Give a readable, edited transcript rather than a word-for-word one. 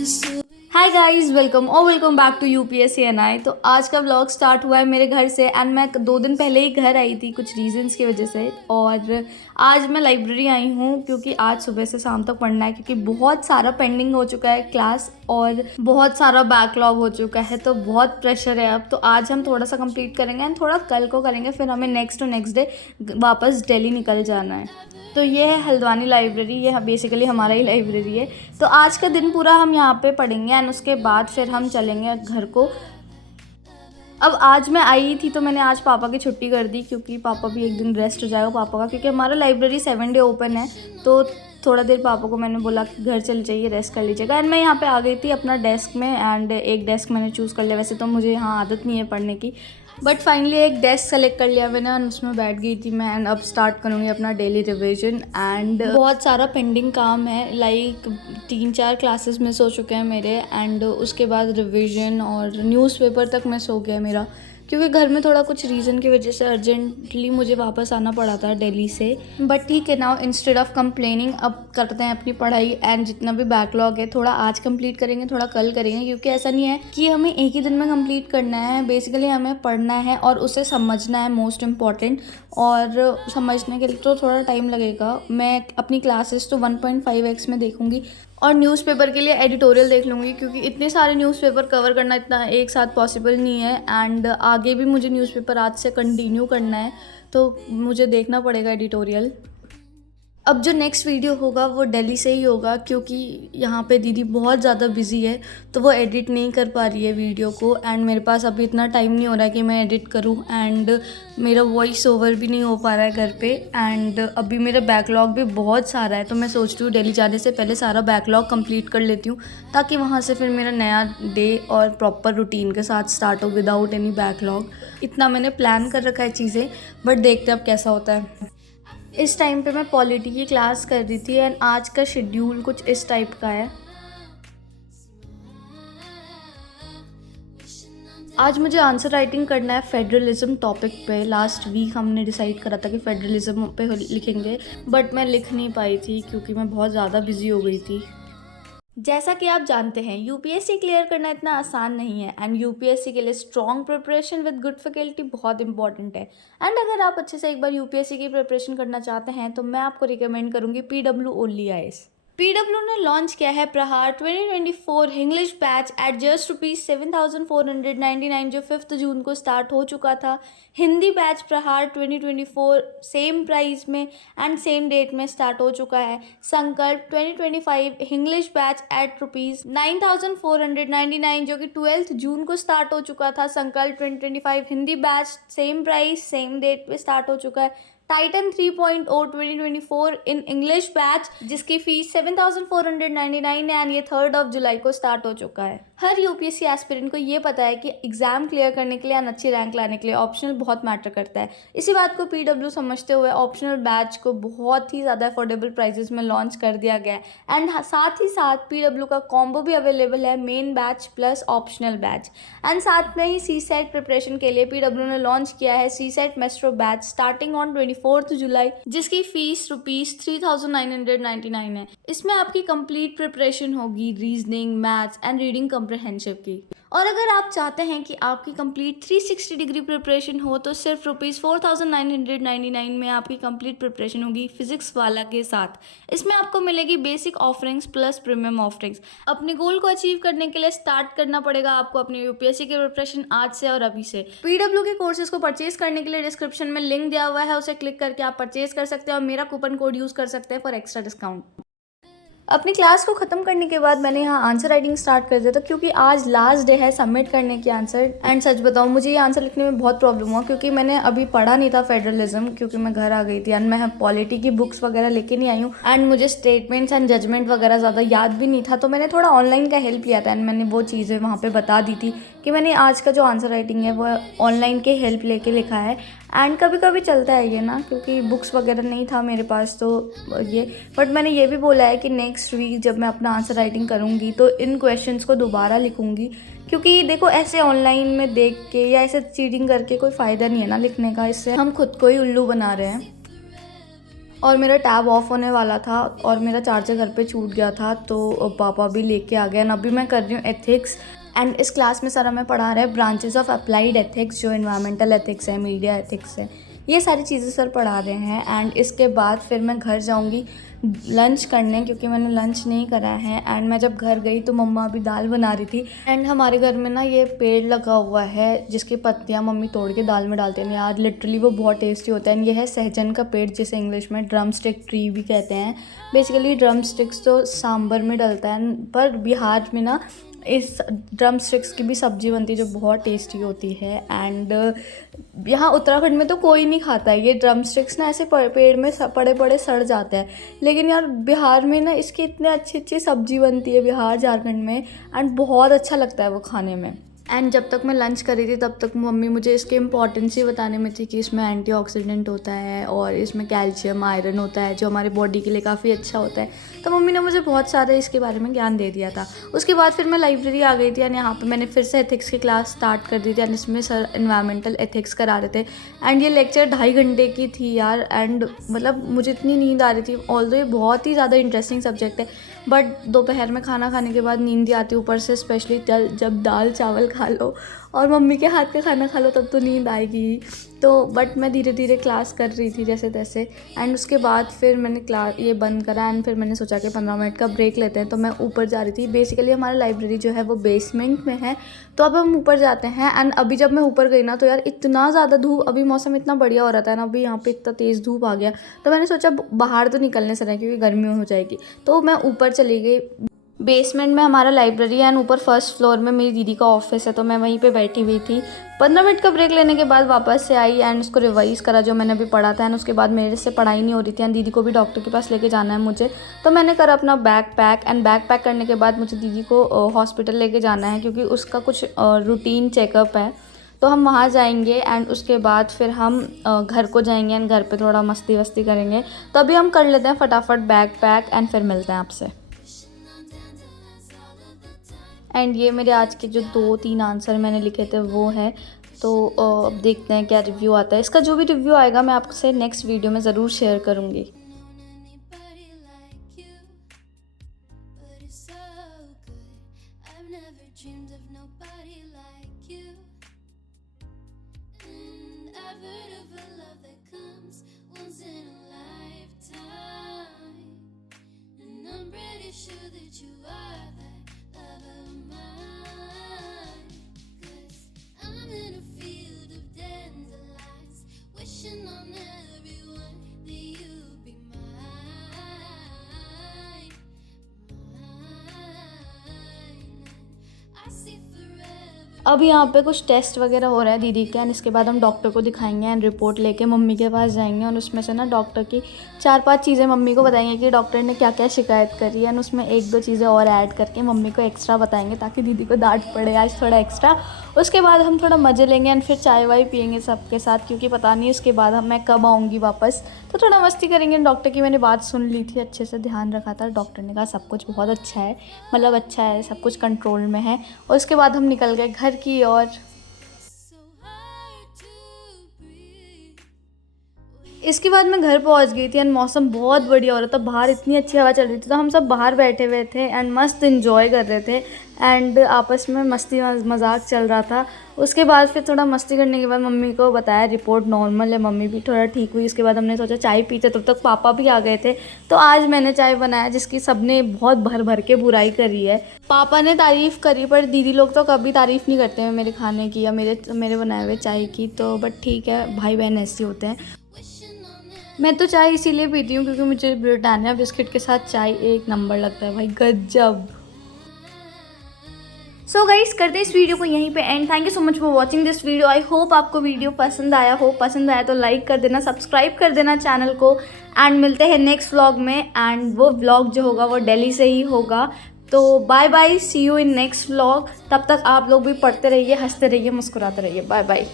Hi guys, welcome back to UPSC NI. तो आज का व्लॉग स्टार्ट हुआ है मेरे घर से एंड मैं 2 दिन पहले ही घर आई थी कुछ रीजंस की वजह से। और आज मैं लाइब्रेरी आई हूँ क्योंकि आज सुबह से शाम तक पढ़ना है, क्योंकि बहुत सारा पेंडिंग हो चुका है क्लास और बहुत सारा बैकलॉग हो चुका है, तो बहुत प्रेशर है अब। तो आज हम थोड़ा सा कंप्लीट करेंगे एंड थोड़ा कल को करेंगे, फिर हमें नेक्स्ट डे वापस दिल्ली निकल जाना है। तो ये है हल्द्वानी लाइब्रेरी, ये बेसिकली हमारा ही लाइब्रेरी है। तो आज का दिन पूरा हम यहाँ पे पढ़ेंगे एंड उसके बाद फिर हम चलेंगे घर को। अब आज मैं आई थी तो मैंने आज पापा की छुट्टी कर दी, क्योंकि पापा भी एक दिन रेस्ट हो जाएगा पापा का, क्योंकि हमारा लाइब्रेरी 7 डे ओपन है। तो थोड़ा देर पापा को मैंने बोला कि घर चले जाइए, रेस्ट कर लीजिएगा। एंड मैं यहाँ पे आ गई थी अपना डेस्क में एंड एक डेस्क मैंने चूज़ कर लिया। वैसे तो मुझे यहाँ आदत नहीं है पढ़ने की, बट फाइनली एक डेस्क सेलेक्ट कर लिया मैंने एंड उसमें बैठ गई थी मैं। एंड अब स्टार्ट करूँगी अपना डेली रिविजन एंड बहुत सारा पेंडिंग काम है, लाइक 3-4 क्लासेस मिस हो चुके हैं मेरे एंड उसके बाद रिविजन और न्यूज़पेपर तक मिस हो गया मेरा, क्योंकि घर में थोड़ा कुछ रीज़न की वजह से अर्जेंटली मुझे वापस आना पड़ा था दिल्ली से। बट ठीक है, नाउ इंस्टेड ऑफ कंप्लेनिंग अब करते हैं अपनी पढ़ाई एंड जितना भी बैकलॉग है थोड़ा आज कंप्लीट करेंगे, थोड़ा कल करेंगे, क्योंकि ऐसा नहीं है कि हमें एक ही दिन में कंप्लीट करना है। बेसिकली हमें पढ़ना है और उसे समझना है, मोस्ट इम्पॉर्टेंट। और समझने के लिए तो थोड़ा टाइम लगेगा। मैं अपनी क्लासेस तो 1.5x में देखूंगी और न्यूज़पेपर के लिए एडिटोरियल देख लूँगी, क्योंकि इतने सारे न्यूज़पेपर कवर करना इतना एक साथ पॉसिबल नहीं है। एंड आगे भी मुझे न्यूज़पेपर आज से कंटिन्यू करना है, तो मुझे देखना पड़ेगा एडिटोरियल। अब जो नेक्स्ट वीडियो होगा वो दिल्ली से ही होगा, क्योंकि यहाँ पे दीदी बहुत ज़्यादा बिजी है तो वो एडिट नहीं कर पा रही है वीडियो को। एंड मेरे पास अभी इतना टाइम नहीं हो रहा है कि मैं एडिट करूँ एंड मेरा वॉइस ओवर भी नहीं हो पा रहा है घर पे। एंड अभी मेरा बैकलॉग भी बहुत सारा है, तो मैं सोच रही हूँ दिल्ली जाने से पहले सारा बैकलॉग कंप्लीट कर लेती हूँ, ताकि वहाँ से फिर मेरा नया डे और प्रॉपर रूटीन के साथ स्टार्ट हो विदाउट एनी बैकलॉग। इतना मैंने प्लान कर रखा है चीज़ें, बट देखते अब कैसा होता है। इस टाइम पे मैं पॉलिटी की क्लास कर रही थी एंड आज का शेड्यूल कुछ इस टाइप का है। आज मुझे आंसर राइटिंग करना है फेडरलिज्म टॉपिक पे। लास्ट वीक हमने डिसाइड करा था कि फेडरलिज्म पे लिखेंगे, बट मैं लिख नहीं पाई थी क्योंकि मैं बहुत ज़्यादा बिजी हो गई थी। जैसा कि आप जानते हैं, यूपीएससी क्लियर करना इतना आसान नहीं है एंड यूपीएससी के लिए strong preparation with good faculty बहुत इंपॉर्टेंट है। एंड अगर आप अच्छे से एक बार यूपीएससी की प्रिपरेशन करना चाहते हैं तो मैं आपको रिकमेंड करूंगी पीडब्ल्यू ओनली आईएएस। पीडब्ल्यू ने लॉन्च किया है प्रहार 2024 इंग्लिश बैच एट जस्ट ₹7,499, जो 5 जून को स्टार्ट हो चुका था। हिंदी बैच प्रहार 2024 सेम प्राइस में एंड सेम डेट में स्टार्ट हो चुका है। संकल्प 2025 इंग्लिश बैच एट ₹9,499, जो कि 12 जून को स्टार्ट हो चुका था। Sankalp 2025 Hindi batch same price same date पे स्टार्ट हो चुका है। टाइटन 3.0 2024 इन इंग्लिश बैच, जिसकी फीस 7,499 है एंड ये 3 जुलाई को स्टार्ट हो चुका है। हर यूपीएससी एस्पिरेंट को ये पता है कि एग्जाम क्लियर करने के लिए और अच्छी रैंक लाने के लिए ऑप्शनल बहुत मैटर करता है। इसी बात को पीडब्ल्यू समझते हुए ऑप्शनल बैच को बहुत ही ज़्यादा अफोर्डेबल प्राइसेस में लॉन्च कर दिया गया है। एंड साथ ही साथ पीडब्ल्यू का कॉम्बो भी अवेलेबल है, main batch plus optional batch. And साथ में ही सीसेट प्रिपरेशन के लिए पीडब्ल्यू ने लॉन्च किया है CSAT maestro batch starting on 24 जुलाई, जिसकी फीस ₹3,999 है। इसमें आपकी कंप्लीट प्रिपरेशन होगी reasoning, maths and reading comprehension की। और अगर आप चाहते हैं कि आपकी कंप्लीट 360 डिग्री प्रिपरेशन हो तो सिर्फ ₹4,999 में आपकी कंप्लीट प्रिपरेशन होगी फिजिक्स वाला के साथ। इसमें आपको मिलेगी basic offerings plus premium offerings. अपने गोल को अचीव करने के लिए स्टार्ट करना पड़ेगा आपको अपने यूपीएससी की प्रिपरेशन आज से और अभी से। पीडब्ल्यू के कोर्सेज को परचेज करने के लिए डिस्क्रिप्शन में लिंक दिया हुआ है, उसे क्लिक करके आप परचेज कर सकते हैं और मेरा कूपन कोड यूज कर सकते हैं फॉर एक्स्ट्रा डिस्काउंट। अपनी क्लास को ख़त्म करने के बाद मैंने यहाँ आंसर राइटिंग स्टार्ट कर दिया था, क्योंकि आज लास्ट डे है सबमिट करने की आंसर। एंड सच बताऊँ, मुझे ये आंसर लिखने में बहुत प्रॉब्लम हुआ, क्योंकि मैंने अभी पढ़ा नहीं था फेडरलिज्म, क्योंकि मैं घर आ गई थी एंड मैं पॉलिटी की बुक्स वगैरह लेके नहीं आई हूँ एंड मुझे स्टेटमेंट्स एंड जजमेंट वगैरह ज़्यादा याद भी नहीं था। तो मैंने थोड़ा ऑनलाइन का हेल्प लिया था एंड मैंने वो चीज़ें वहाँ पर बता दी थी कि मैंने आज का जो आंसर राइटिंग है वो ऑनलाइन के हेल्प लेके लिखा है। एंड कभी कभी चलता है ये ना, क्योंकि बुक्स वगैरह नहीं था मेरे पास, तो ये बट मैंने ये भी बोला है कि नेक्स्ट वीक जब मैं अपना आंसर राइटिंग करूँगी तो इन क्वेश्चंस को दोबारा लिखूँगी, क्योंकि देखो ऐसे ऑनलाइन में देख के या ऐसे चीटिंग करके कोई फ़ायदा नहीं है ना लिखने का, इससे हम खुद को ही उल्लू बना रहे हैं। और मेरा टैब ऑफ होने वाला था और मेरा चार्जर घर पे छूट गया था, तो पापा भी लेके आ गए। एंड अभी मैं कर रही हूँ एथिक्स। एंड इस क्लास में सर हमें पढ़ा रहे हैं ब्रांचेस ऑफ अप्लाइड एथिक्स, जो एनवायरमेंटल एथिक्स है, मीडिया एथिक्स है, ये सारी चीज़ें सर पढ़ा रहे हैं। एंड इसके बाद फिर मैं घर जाऊंगी लंच करने, क्योंकि मैंने लंच नहीं करा है। एंड मैं जब घर गई तो मम्मा अभी दाल बना रही थी। एंड हमारे घर में ना ये पेड़ लगा हुआ है जिसकी पत्तियां मम्मी तोड़ के दाल में डालते हैं यार, लिटरली वो बहुत टेस्टी होता है। एंड ये है सहजन का पेड़, जिसे इंग्लिश में ड्रम स्टिक ट्री भी कहते हैं। बेसिकली ड्रम स्टिक्स तो सांभर में डलता है, पर बिहार में ना इस ड्रम स्टिक्स की भी सब्ज़ी बनती है जो बहुत टेस्टी होती है। एंड यहाँ उत्तराखंड में तो कोई नहीं खाता है ये ड्रम स्टिक्स ना, ऐसे पेड़ में पड़े पड़े सड़ जाते हैं। लेकिन यार बिहार में ना इसकी इतने अच्छी अच्छी सब्ज़ी बनती है, बिहार झारखंड में, एंड बहुत अच्छा लगता है वो खाने में। एंड जब तक मैं लंच कर रही थी तब तक मम्मी मुझे इसके इम्पॉर्टेंस ही बताने में थी कि इसमें एंटीऑक्सीडेंट होता है और इसमें कैल्शियम आयरन होता है जो हमारे बॉडी के लिए काफ़ी अच्छा होता है। तो मम्मी ने मुझे बहुत सारे इसके बारे में ज्ञान दे दिया था। उसके बाद फिर मैं लाइब्रेरी आ गई थी एंड यहाँ पे मैंने फिर से एथिक्स की क्लास स्टार्ट कर दी थी। एंड इसमें सर एनवायरमेंटल एथिक्स करा रहे थे। एंड ये लेक्चर 2.5 घंटे की थी यार। एंड मतलब मुझे इतनी नींद आ रही थी, ऑल्दो ये बहुत ही ज़्यादा इंटरेस्टिंग सब्जेक्ट है, बट दोपहर में खाना खाने के बाद नींद ही आती है, ऊपर से स्पेशली जब दाल चावल खा लो और मम्मी के हाथ का खाना खा लो तब तो नींद आएगी। तो बट मैं धीरे धीरे क्लास कर रही थी जैसे तैसे। एंड उसके बाद फिर मैंने क्लास ये बंद करा एंड फिर मैंने सोचा कि 15 मिनट का ब्रेक लेते हैं। तो मैं ऊपर जा रही थी। बेसिकली हमारा लाइब्रेरी जो है वो बेसमेंट में है, तो अब हम ऊपर जाते हैं। एंड अभी जब मैं ऊपर गई ना तो यार इतना ज़्यादा धूप, अभी मौसम इतना बढ़िया हो रहा था ना, अभी यहाँ पे इतना तेज़ धूप आ गया। तो मैंने सोचा बाहर तो निकलने से रहा क्योंकि गर्मी हो जाएगी, तो मैं ऊपर चली गई। बेसमेंट में हमारा लाइब्रेरी है एंड ऊपर फर्स्ट फ्लोर में मेरी दीदी का ऑफिस है, तो मैं वहीं पे बैठी हुई थी। 15 मिनट का ब्रेक लेने के बाद वापस से आई एंड उसको रिवाइज़ करा जो मैंने अभी पढ़ा था। एंड उसके बाद मेरे से पढ़ाई नहीं हो रही थी एंड दीदी को भी डॉक्टर के पास लेके जाना है मुझे, तो मैंने करा अपना bag pack. And bag pack करने के बाद मुझे दीदी को हॉस्पिटल लेके जाना है क्योंकि उसका कुछ रूटीन चेकअप है, तो हम वहाँ जाएंगे। एंड उसके बाद फिर हम घर को जाएंगे एंड घर पे थोड़ा मस्ती वस्ती करेंगे। तो अभी हम कर लेते हैं फटाफट बैग पैक एंड फिर मिलते हैं आपसे। एंड ये मेरे आज के जो 2-3 आंसर मैंने लिखे थे वो है। तो अब देखते हैं क्या रिव्यू आता है। इसका जो भी रिव्यू आएगा मैं आपसे नेक्स्ट वीडियो में ज़रूर शेयर करूँगी। अब यहाँ पे कुछ टेस्ट वगैरह हो रहा है दीदी के। एंड इसके बाद हम डॉक्टर को दिखाएंगे एंड रिपोर्ट लेके मम्मी के पास जाएंगे। और उसमें से ना डॉक्टर की 4-5 चीज़ें मम्मी को बताएंगे कि डॉक्टर ने क्या क्या शिकायत करी है। एंड उसमें 1-2 चीज़ें और ऐड करके मम्मी को एक्स्ट्रा बताएंगे ताकि दीदी को डांट पड़े आज थोड़ा एक्स्ट्रा। उसके बाद हम थोड़ा मज़े लेंगे एंड फिर चाय वाय पियेंगे सबके साथ, क्योंकि पता नहीं उसके बाद मैं कब आऊँगी वापस, तो थोड़ा मस्ती करेंगे। डॉक्टर की मैंने बात सुन ली थी, अच्छे से ध्यान रखा था। डॉक्टर ने कहा सब कुछ बहुत अच्छा है, मतलब अच्छा है, सब कुछ कंट्रोल में है। और उसके बाद हम निकल गए घर की ओर। इसके बाद मैं घर पहुंच गई थी एंड मौसम बहुत बढ़िया हो रहा था, बाहर इतनी अच्छी हवा चल रही थी, तो हम सब बाहर बैठे हुए थे एंड मस्त इन्जॉय कर रहे थे एंड आपस में मस्ती मजाक चल रहा था। उसके बाद फिर थोड़ा मस्ती करने के बाद मम्मी को बताया रिपोर्ट नॉर्मल है, मम्मी भी थोड़ा ठीक हुई। उसके बाद हमने सोचा चाय पीते, तब तक पापा भी आ गए थे। तो आज मैंने चाय बनाया जिसकी सबने बहुत भर भर के बुराई करी है। पापा ने तारीफ़ करी पर दीदी लोग तो कभी तारीफ़ नहीं करते हैं मेरे खाने की या मेरे बनाए हुए चाय की। तो बट ठीक है, भाई बहन ऐसे होते हैं। मैं तो चाय इसीलिए पीती हूँ क्योंकि मुझे ब्रिटानिया बिस्किट के साथ चाय एक नंबर लगता है भाई, गजब। सो गाइस करते हैं इस वीडियो को यहीं पे and. Thank you so much for watching this video. I hope आपको वीडियो पसंद आया हो। पसंद आया तो लाइक कर देना, सब्सक्राइब कर देना चैनल को। एंड मिलते हैं नेक्स्ट व्लॉग में। एंड वो व्लॉग जो होगा वो दिल्ली से ही होगा। तो bye bye, see you in next vlog. तब तक आप लोग भी पढ़ते रहिए, हंसते रहिए, मुस्कुराते रहिए। Bye bye.